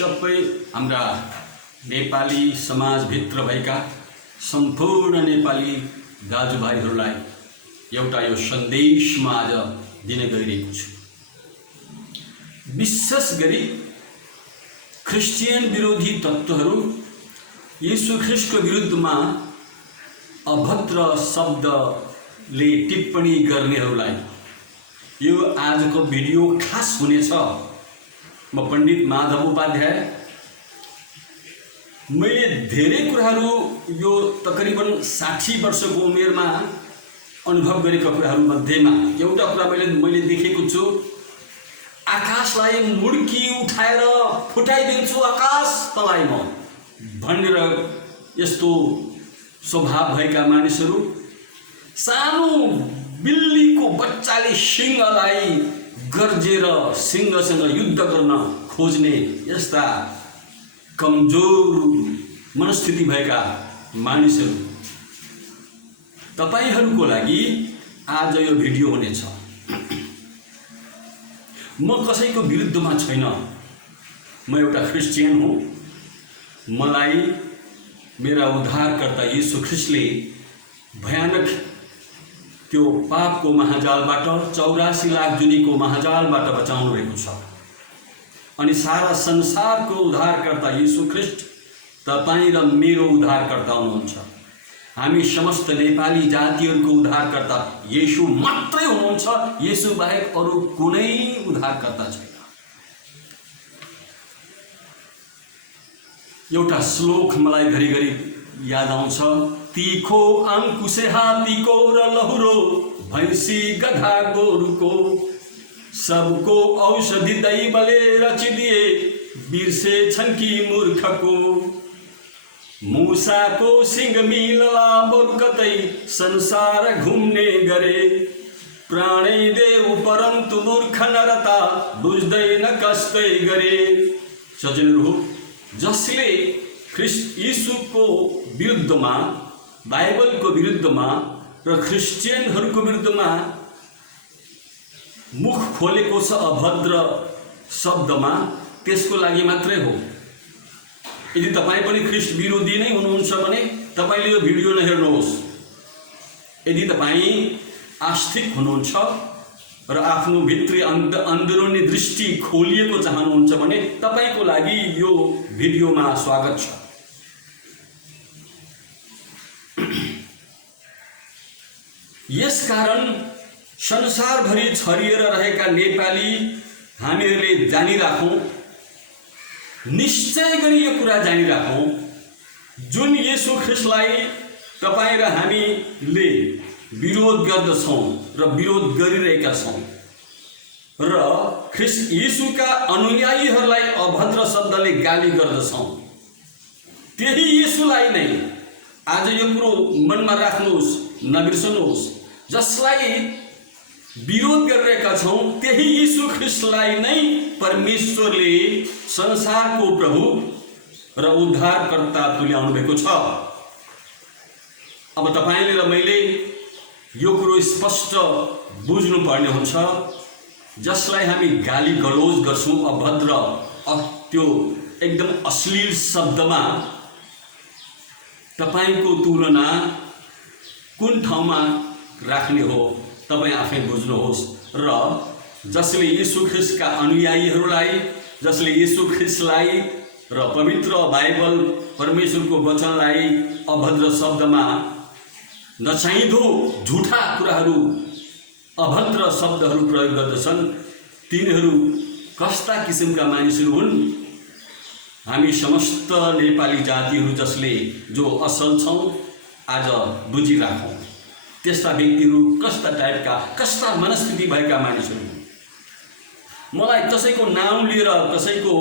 सबै हाम्रा नेपाली समाजभित्र भएका सम्पूर्ण नेपाली दाजुभाइहरूलाई एउटा यो सन्देश म आज दिन गइरहेको छु। विशेष गरी ख्रिस्टियन विरोधी तत्त्वहरू येशू ख्रिस्टको विरुद्धमा अभद्र शब्दले टिप्पणी गर्नेहरूलाई यो आजको भिडियो खास हुनेछ। म पण्डित माधव उपाध्याय, मैले धेरै कुराहरू यो तकरिबन 60 वर्षको उमेरमा अनुभव गरेका कुराहरू मध्येमा एउटा कुरा मैले देखेको छु। आकाशलाई मुड्की उठाएर फुटाइदिन्छु आकाश तलाई म भनेर यस्तो स्वभाव भएका मानिसहरू, सानो बिल्लीको बच्चाले सिंहलाई गर्जेर सिंहसँग युद्ध गर्न खोज्ने यस्ता कमजोर मनस्थिति भएका मानिसहरू, तपाईहरूको लागि आज यो भिडियो हुनेछ। म कसैको विरुद्धमा छैन, म एउटा ख्रिस्टियन हुँ। मलाई मेरा उद्धारकर्ता येशू ख्रिस्टले भयानक त्यो पापको महाजालबाट 84 लाख जुनीको महाजालबाट बचाउनु भएको छ। अनि सारा संसारको उद्धारकर्ता येशू ख्रिस्ट तपाईँ र मेरो उद्धारकर्ता हुनुहुन्छ। हामी समस्त नेपाली जातिहरूको उद्धारकर्ता येशू मात्रै हुनुहुन्छ। येशू बाहेक अरू कुनै उद्धारकर्ता छैन। एउटा श्लोक मलाई घरिघरि याद आउँछ। तीखो अंकुशे हाथीको र लहुरो भैंसी गधा गोरुको, सबको औषधि दैवले रचिदिए बिर्से छन् कि मूर्खको। मूसाको सिंह मिलला बरु कतै संसार घुम्ने गरे, प्राणै देऊ परन्तु मूर्ख नरता बुझ्दैन कस्तै गरे। सज्जनहरू, जसले ख्रिस्ट यीशुको विरुद्धमा, बाइबलको विरुद्धमा र ख्रिस्टियनहरूको विरुद्धमा मुख खोलेको छ अभद्र शब्दमा, त्यसको लागि मात्रै हो। यदि तपाईँ पनि ख्रिस्ट विरोधी नै हुनुहुन्छ भने तपाईँले यो भिडियो नहेर्नुहोस्। यदि तपाईँ आस्तिक हुनुहुन्छ र आफ्नो भित्री अन्दरुनी दृष्टि खोलिएको चाहनुहुन्छ भने तपाईँको लागि यो भिडियोमा स्वागत छ। यसकारण संसारभरि छरिएर रहेका नेपाली हामीहरूले जानिराखौँ, निश्चय गरी यो कुरा जानिराखौँ, जुन येशू ख्रिस्टलाई तपाईँ र हामीले विरोध गर्दछौँ र विरोध गरिरहेका छौँ र ख्रिस्ट यीशुका अनुयायीहरूलाई अभद्र शब्दले गाली गर्दछौँ, त्यही येशूलाई नै आज यो कुरो मनमा राख्नुहोस्, नबिर्सनुहोस्। जसलाई विरोध गरिरहेका छौँ त्यही येशू ख्रिस्टलाई नै परमेश्वरले संसारको प्रभु र उद्धारकर्ता तुल्याउनु भएको छ। अब तपाईँले र मैले यो कुरो स्पष्ट बुझ्नुपर्ने हुन्छ। जसलाई हामी गाली गलोज गर्छौँ अभद्र, त्यो एकदम अश्लील शब्दमा, तपाईँको तुलना कुन ठाउँमा राख्ने हो तपाईँ आफै बुझ्नुहोस्। र जसले येशू ख्रिस्टका अनुयायीहरूलाई, जसले येशू ख्रिस्टलाई र पवित्र बाइबल परमेश्वरको वचनलाई अभद्र शब्दमा, नचाहिँदो झुठा कुराहरू, अभद्र शब्दहरू प्रयोग गर्दछन्, तिनीहरू कस्ता किसिमका मानिसहरू हुन्? हामी समस्त नेपाली जातिहरू जसले जो असल छौँ आज बुझिराखौँ। त्यस्ता व्यक्तिहरू कस्ता टाइपका, कस्ता मनस्थिति भएका मानिसहरू। मलाई कसैको नाम लिएर कसैको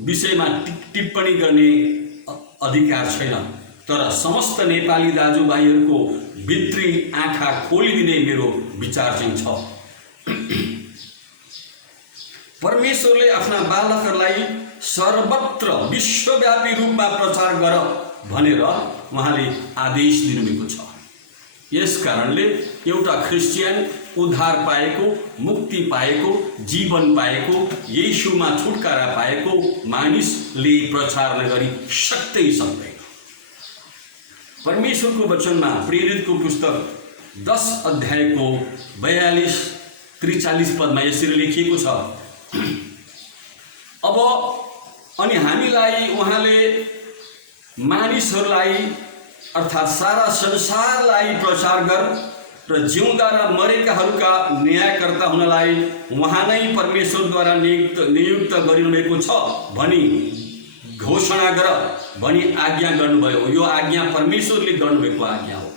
विषयमा टिप्पणी गर्ने अधिकार छैन, तर समस्त नेपाली दाजुभाइहरूको भित्री आँखा खोलिदिने मेरो विचार चाहिँ छ। परमेश्वरले आफ्ना बालकहरूलाई सर्वत्र विश्वव्यापी रूपमा प्रचार गर भनेर उहाँले आदेश दिनुभएको छ। यस कारणले एउटा ख्रिस्टियन उद्धार पाएको, मुक्ति पाएको, जीवन पाएको, येशूमा छुटकारा पाएको मानिसले प्रचार नगरी सक्दै सक्दैन। परमेश्वरको वचनमा प्रेरितको पुस्तक 10 अध्यायको 42-43 पदमा यसरी लेखिएको छ, अब अनि हामीलाई उहाँले मानिसहरूलाई अर्थात् सारा संसारलाई प्रचार गर र जिउँदा र मरेकाहरूका न्यायकर्ता हुनलाई उहाँ नै परमेश्वरद्वारा नियुक्त गरिनुभएको छ भनी घोषणा गर भनी आज्ञा गर्नुभयो। यो आज्ञा परमेश्वरले गर्नुभएको आज्ञा हो,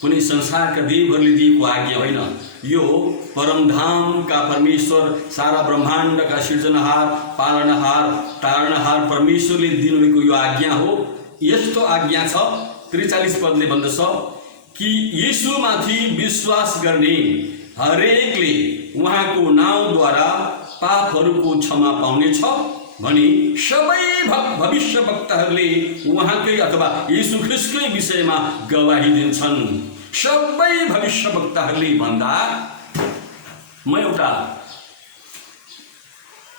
कुनै संसारका देवहरूले दिएको आज्ञा होइन। यो परमधामका परमेश्वर, सारा ब्रह्माण्डका सृजनहार, पालनहार, तारणहार परमेश्वरले दिनुभएको यो आज्ञा हो। यस्तो आज्ञा छ, 43 पदले भन्दछ कि यीशुमाथि विश्वास गर्ने हरेकले उहाँको नाउँद्वारा पापहरूको क्षमा पाउनेछ भनी सबै भविष्यवक्ताहरूले उहाँकै अथवा यीशु ख्रीष्टकै विषयमा गवाही दिन्छन्। सबै भविष्यवक्ताहरूले भन्दा म एउटा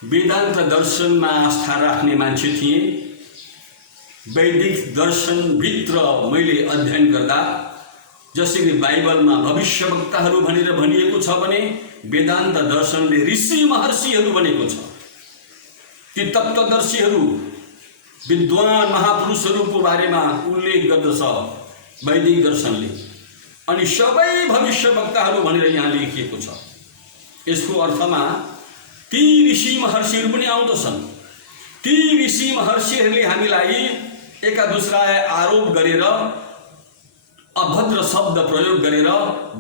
वेदान्त दर्शनमा आस्था राख्ने मान्छे थिएँ। वैदिक दर्शनभित्र मैले अध्ययन गर्दा जसरी बाइबलमा भविष्यवक्ताहरू भनेर भनिएको छ भने वेदान्त दर्शनले ऋषि महर्षिहरू भनेको छ। ती तत्त्वदर्शीहरू, विद्वान महापुरुषहरूको बारेमा उल्लेख गर्दछ वैदिक दर्शनले, अनि सबै भविष्यवक्ताहरू भनेर यहाँ लेखिएको छ। यसको अर्थमा ती ऋषि महर्षिहरू पनि आउँदछन्। ती ऋषि महर्षिहरूले हामीलाई एका दोस्रालाई आरोप गरेर, अभद्र शब्द प्रयोग गरेर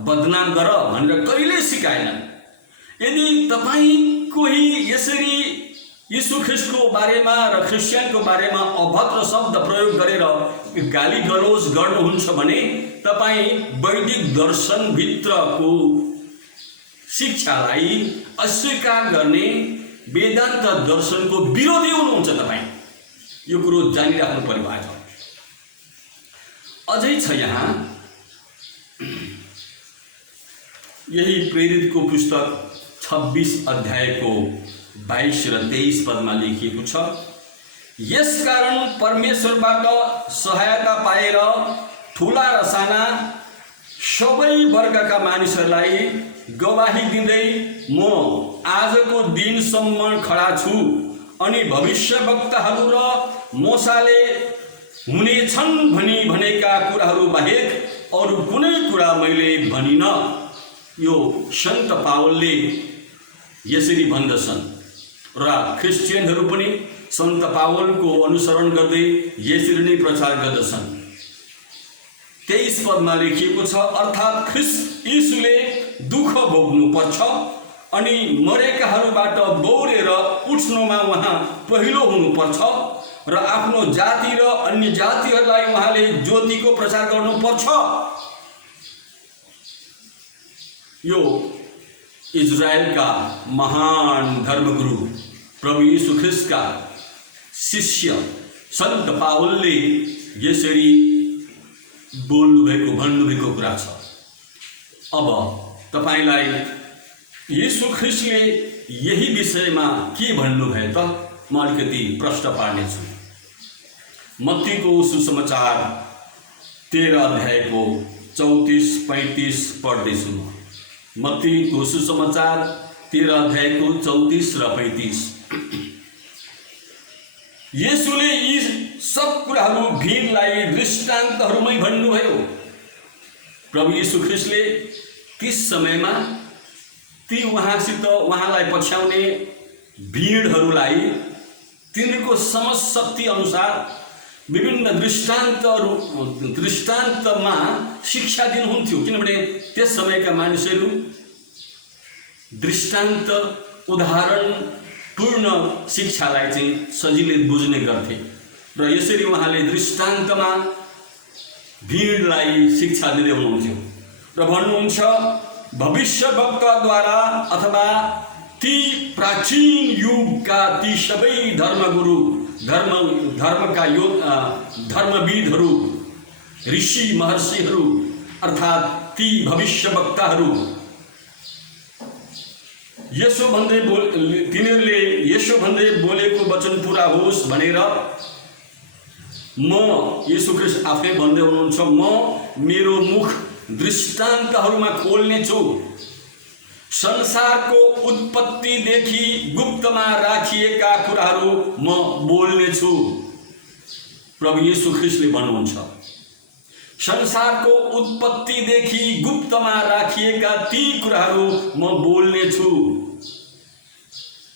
बदनाम गर भनेर कहिले सिकाएनन्। यदि तपाईँ कोही यसरी यीशु ख्रीष्टको बारेमा र क्रिस्चियनको बारेमा अभद्र शब्द प्रयोग गरेर गाली गलोज गर्नुहुन्छ भने तपाईँ वैदिक दर्शनभित्रको शिक्षालाई अस्वीकार गर्ने वेदान्त दर्शनको विरोधी हुनुहुन्छ। तपाईँ यो कुरो जानिराख्नु पर्यो। आज अझै छ यहाँ यही प्रेरितको पुस्तक 26 अध्यायको 22 र 23 पदमा लेखिएको छ, यसकारण परमेश्वरबाट सहायता पाएर ठुला र साना सबै वर्गका मानिसहरूलाई गवाही दिँदै म आजको दिनसम्म खडा छु अनि भविष्यवक्ताहरू र मोसाले हुनेछन् भनी भनेका कुराहरू बाहेक अरू कुनै कुरा मैले भनिन। यो सन्त पावलले यसरी भन्दछन् र क्रिस्चियनहरू पनि सन्त पावलको अनुसरण गर्दै यसरी नै प्रचार गर्दछन्। 23 पदमा लेखिएको छ, अर्थात् ख्रीष्ट यीशुले दुःख भोग्नुपर्छ अनि मरेकाहरूबाट बौरेर उठ्नुमा उहाँ पहिलो हुनुपर्छ र आफ्नो जाति र अन्य जातिहरूलाई उहाँले ज्योतिको प्रचार गर्नुपर्छ। यो इजरायलका महान धर्मगुरु प्रभु यीशु ख्रीष्टका शिष्य सन्त पावलले यसरी भन्नुभएको कुरा छ। अब तपाईलाई यीशु ख्रीष्टले यही विषयमा के भन्नुभयो त म अलिकति प्रश्न पार्नेछु। मत्तीको सुसमाचार 13 अध्यायको 34-35 पढ्दैछु म। मत्तीको सुसमाचार 13 अध्यायको 34 र 35। येशूले यी सब कुराहरू भीडलाई दृष्टान्तहरूमै भन्नुभयो। प्रभु यीशु ख्रीष्टले त्यस समयमा ती उहाँलाई पछ्याउने भीडहरूलाई तिनीहरूको समझ शक्ति अनुसार विभिन्न दृष्टान्तमा शिक्षा दिनुहुन्थ्यो, किनभने त्यस समयका मानिसहरू दृष्टान्त उदाहरण पूर्ण शिक्षालाई चाहिँ सजिलै बुझ्ने गर्थे र यसरी उहाँले दृष्टान्तमा भीडलाई शिक्षा दिँदै हुनुहुन्थ्यो र भन्नुहुन्छ, भविष्यवक्ताद्वारा अथवा ती प्राचीन युगका ती सबै धर्मगुरु, धर्मका धर्मविदहरू, ऋषि महर्षिहरू अर्थात् ती भविष्यवक्ताहरू यसो भन्दै तिनीहरूले यसो भन्दै बोलेको वचन पूरा होस् भनेर म येशू ख्रीष्ट आफै भन्दै हुनुहुन्छ, म मेरो मुख दृष्टान्तहरूमा खोल्नेछु। संसारको उत्पत्तिदेखि गुप्तमा राखिएका कुराहरू म बोल्नेछु। प्रभु येशू ख्रीष्टले भन्नुहुन्छ, संसारको उत्पत्तिदेखि गुप्तमा राखिएका ती कुराहरू म बोल्नेछु।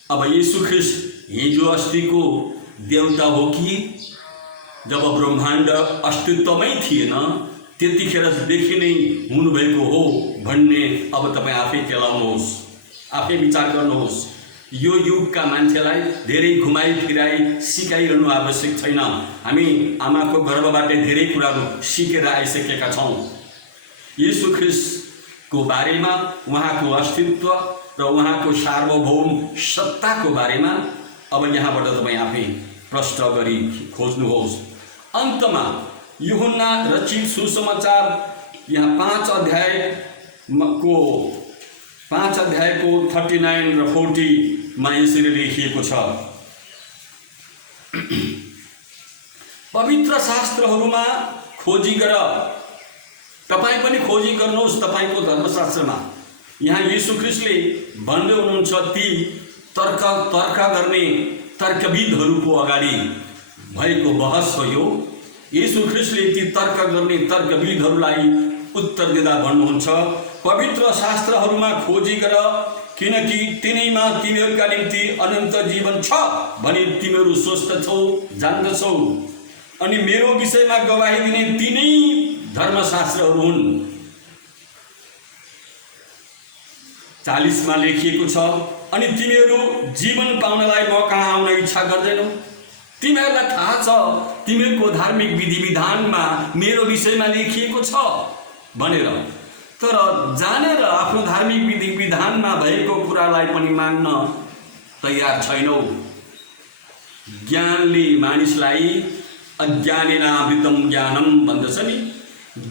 अब येशू ख्रीष्ट हिजो अस्तिको देवता हो कि जब ब्रह्माण्ड अस्तित्वमै थिएन त्यतिखेरदेखि नै हुनुभएको हो भन्ने अब तपाईँ आफै केलाउनुहोस्, आफै विचार गर्नुहोस्। यो युगका मान्छेलाई धेरै घुमाइ फिराइ सिकाइरहनु आवश्यक छैन। हामी आमाको गर्भबाट धेरै कुराहरू सिकेर आइसकेका छौँ। येशू ख्रीष्टको बारेमा, उहाँको अस्तित्व र उहाँको सार्वभौम सत्ताको बारेमा अब यहाँबाट तपाईँ आफै प्रश्न गरी खोज्नुहोस्। अन्तमा यूहन्ना रचित सुसमाचार यहाँ 5 अध्यायको 39 र 40 मा यसरी लेखिएको छ, पवित्र शास्त्रहरूमा खोजी गर। तपाईँ पनि खोजी गर्नुहोस् तपाईको धर्मशास्त्रमा। यहाँ येशू ख्रीष्टले भन्दै हुनुहुन्छ, ती तर्क गर्ने तर्कविदहरूको अगाडि भएको बहस हो यो। येशू ख्रीष्टले ती तर्क गर्ने तर्कविदहरूलाई उत्तर दिँदा भन्नुहुन्छ, पवित्र शास्त्रहरूमा खोजी गर, किनकि तिनैमा तिमीहरूका निम्ति अनन्त जीवन छ भनी तिमीहरू सोच्दछौ, जान्दछौ, अनि मेरो विषयमा गवाही दिने तिनै धर्मशास्त्रहरू हुन्। 40 मा लेखिएको छ, अनि तिमीहरू जीवन पाउनलाई म कहाँ आउन इच्छा गर्दैनौ? तिमीहरूलाई थाहा छ तिमीहरूको धार्मिक विधि विधानमा मेरो विषयमा लेखिएको छ भनेर, तर जानेर आफ्नो धार्मिक विधि विधानमा भएको कुरालाई पनि मान्न तयार छैनौ। ज्ञानले मानिसलाई अज्ञानेनावृतम ज्ञानम भन्दछ नि,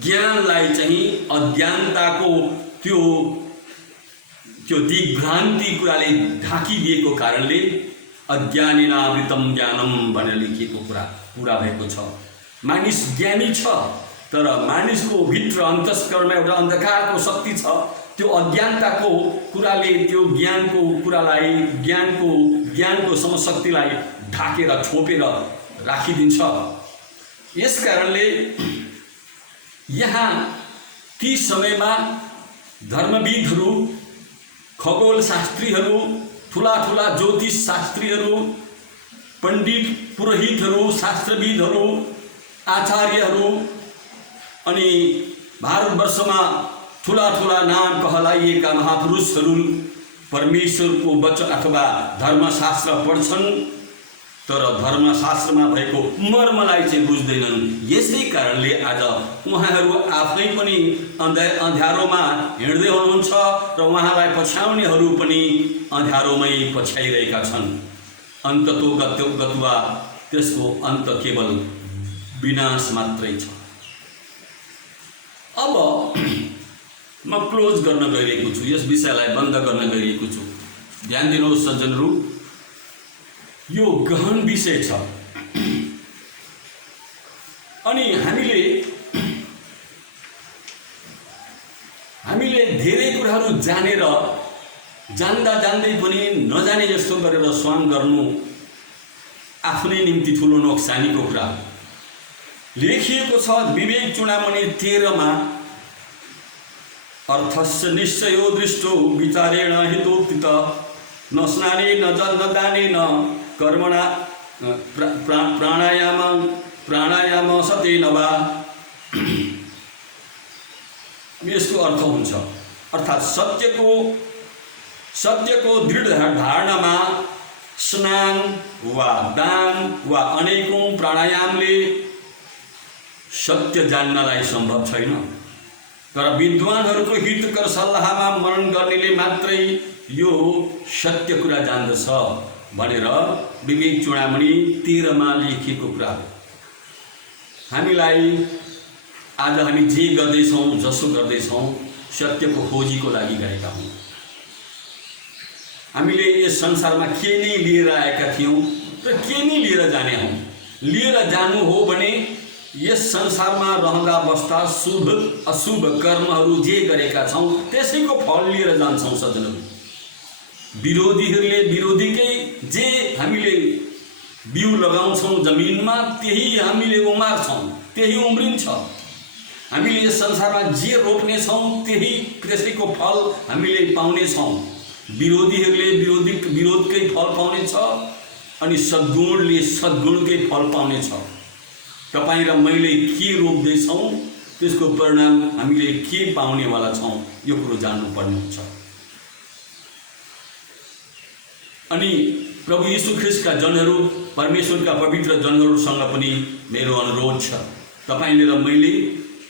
ज्ञानलाई चाहिँ अज्ञानताको त्यो दिग्भ्रान्ति कुराले ढाकिदिएको कारणले अज्ञानेनावृतम ज्ञानम भनेर लेखिएको कुरा पुरा भएको छ। मानिस ज्ञानी छ, तर मानिसको भित्र अन्तस्करणमा एउटा अन्धकारको शक्ति छ। त्यो अज्ञानताको कुराले त्यो ज्ञानको कुरालाई, ज्ञानको समशक्तिलाई ढाकेर छोपेर राखिदिन्छ। यस कारणले यहाँ ती समयमा धर्मविदहरू, खगोल शास्त्रीहरू, ठुला ज्योतिष शास्त्रीहरू, पण्डित पुरोहितहरू, शास्त्रविदहरू, आचार्यहरू, अनि भारतवर्षमा ठुला नाम कहलाइएका महापुरुषहरू परमेश्वरको वचन अथवा धर्मशास्त्र पढ्छन्, तर धर्मशास्त्रमा भएको मर्मलाई चाहिँ बुझ्दैनन्। यसै कारणले आज उहाँहरू आफै पनि अँध्यारोमा हिँड्दै हुनुहुन्छ र उहाँलाई पछ्याउनेहरू पनि अँध्यारोमै पछ्याइरहेका छन्। अन्ततो गत्वा त्यसको अन्त केवल विनाश मात्रै छ। अब म क्लोज गर्न गइरहेको छु, यस विषयलाई बन्द गर्न गइरहेको छु। ध्यान दिनुहोस् सज्जनहरू, यो गहन विषय छ। अनि हामीले धेरै कुराहरू जानेर जान्दै पनि नजाने जस्तो गरेर स्वाङ गर्नु आफ्नै निम्ति ठुलो नोक्सानीको कुरा। लेखिएको छ विवेक चूडामणि 13 मा, अर्थस्य निश्चयो दृष्टो विचारेण हितोक्तित न स्नानेन न दानेन कर्मणा प्राणायाम सतेन वा। यसको अर्थ हुन्छ, अर्थात् सत्यको दृढ धारणामा स्नान वा दान वा अनेकौं प्राणायामले सत्य जान्नलाई सम्भव छैन, तर विद्वानहरूको हितकर सल्लाहमा मनन गर्नेले मात्रै यो सत्य कुरा जान्दछ भनेर विवेक चूडामणि 13 मा लेखिएको कुरा हो। हामीलाई आज हामी जे गर्दैछौँ जसो गर्दैछौँ सत्यको खोजीको लागि गरेका हौँ। हामीले यस संसारमा के नै लिएर आएका थियौँ र के नै लिएर जाने हौँ। लिएर जानु हो भने यस संसारमा रहँदा बस्दा शुभ अशुभ कर्महरू जे गरेका छौँ त्यसैको फल लिएर जान्छौँ सज्जनहरू। विरोधीहरूले विरोधीकै जे हामीले बिउ लगाउँछौँ जमिनमा त्यही हामीले उमार्छौँ, त्यही उम्रिन्छ। हामीले यस संसारमा जे रोप्नेछौँ त्यही त्यसैको फल हामीले पाउनेछौँ। विरोधीहरूले विरोधकै फल पाउनेछ अनि सद्गुणले सद्गुणकै फल पाउनेछ। तपाईँ र मैले के रोप्दैछौँ त्यसको परिणाम हामीले के पाउनेवाला छौँ यो कुरो जान्नुपर्ने हुन्छ। अनि प्रभु यीशु ख्रीष्टका जनहरू, परमेश्वरका पवित्र जनहरूसँग पनि मेरो अनुरोध छ, तपाईले र मैले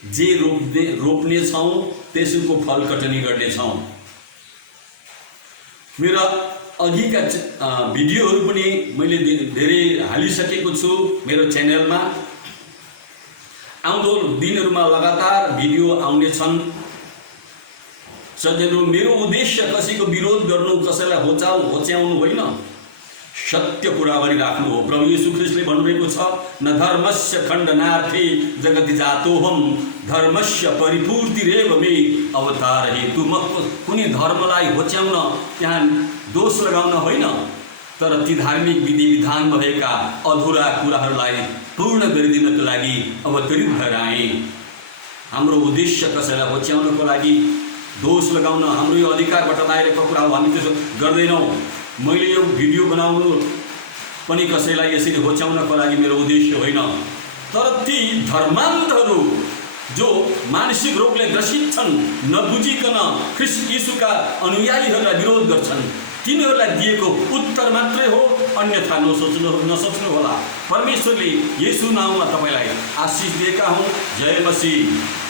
जे रोप्नेछौँ त्यसैको फल कटनी गर्नेछौँ। मेरा अघिका भिडियोहरू पनि मैले धेरै हालिसकेको छु मेरो च्यानलमा। आउँदो दिनहरूमा लगातार भिडियो आउनेछन्। सज्जनहरू, मेरो उद्देश्य कसैको विरोध गर्नु, कसैलाई होच्याउनु होइन, सत्य कुरा गरिराख्नु हो। प्रभु यीशु ख्रीष्टले भन्नुभएको छ, न धर्मस्य खण्डनार्थे जगति जातोहम धर्मस्य परिपूर्तिरेव मे अवतार हेतु। म कुनै धर्मलाई होच्याउन, त्यहाँ दोष लगाउन होइन, तर ती धार्मिक विधि विधान भएका अधुरा कुराहरूलाई पूर्ण गरिदिनको लागि अवतरित भएर आएँ। हाम्रो उद्देश्य कसैलाई होच्याउनको लागि, दोष लगाउन, हाम्रो यो अधिकारबाट लागेको कुरा हो, हामी त्यसो गर्दैनौँ। मैले यो भिडियो बनाउनु पनि कसैलाई यसरी होच्याउनको लागि मेरो उद्देश्य होइन। तर ती धर्मान्धहरू जो मानसिक रोगले ग्रसित छन्, नबुझिकन ख्रीष्ट यीशुका अनुयायीहरूलाई विरोध गर्छन्, तिनीहरूलाई दिएको उत्तर मात्रै हो, अन्यथा नसोच्नु होला। परमेश्वरले येशू नाममा तपाईलाई आशिष दिएका हुन्। जय मसीह।